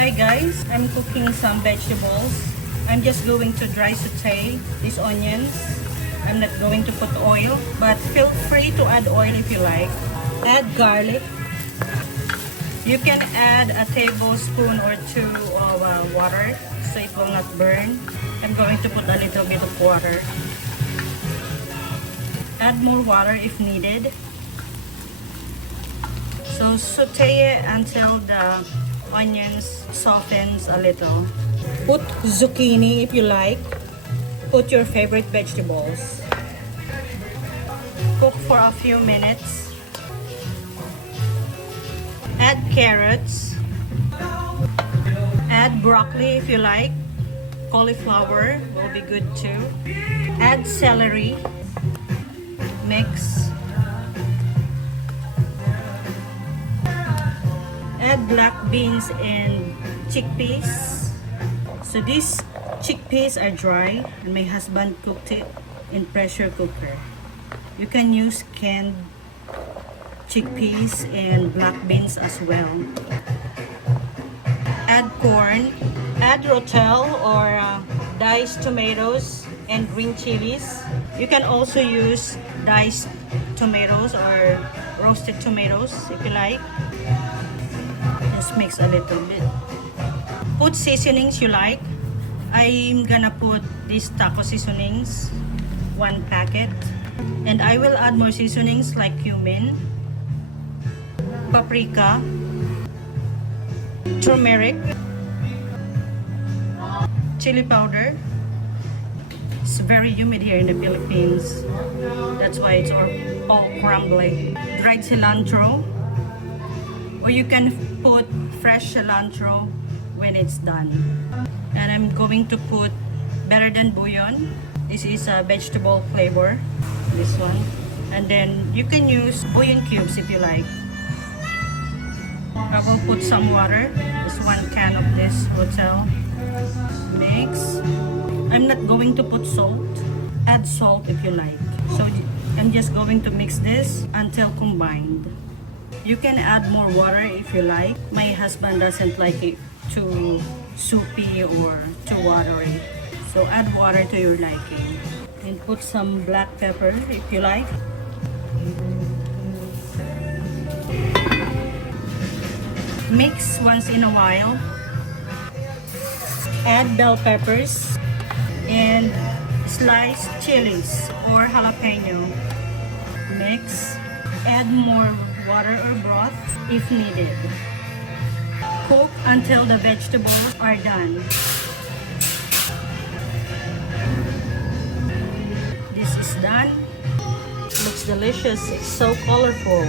Hi guys, I'm cooking some vegetables. I'm just going to dry saute these onions. I'm not going to put oil, but feel free to add oil if you like. Add garlic. You can add a tablespoon or two of water so it will not burn. I'm going to put a little bit of water. Add more water if needed. So saute it until the onions softens a little. Put zucchini if you like. Put your favorite vegetables. Cook for a few minutes. Add carrots. Add broccoli if you like. Cauliflower will be good too. Add celery. Mix. Add black beans and chickpeas. So these chickpeas are dry and my husband cooked it in pressure cooker. You can use canned chickpeas and black beans as well. Add corn. Add rotel or diced tomatoes and green chilies. You can also use diced tomatoes or roasted tomatoes if you like. Just mix a little bit. Put seasonings you like. I'm gonna put these taco seasonings, 1 packet. And I will add more seasonings like cumin, paprika, turmeric, chili powder. It's very humid here in the Philippines. That's why it's all crumbly. Dried cilantro. Or you can put fresh cilantro when it's done. And I'm going to put better than bouillon. This is a vegetable flavor. This one. And then you can use bouillon cubes if you like. I will put some water. Just 1 can of this rotel. Mix. I'm not going to put salt. Add salt if you like. So I'm just going to mix this until combined. You can add more water if you like. My husband doesn't like it too soupy or too watery. So add water to your liking. And put some black pepper if you like. Mix once in a while. Add bell peppers and sliced chilies or jalapeno. Mix. Add more water or broth if needed. Cook until the vegetables are done. This is done. Looks delicious. It's so colorful.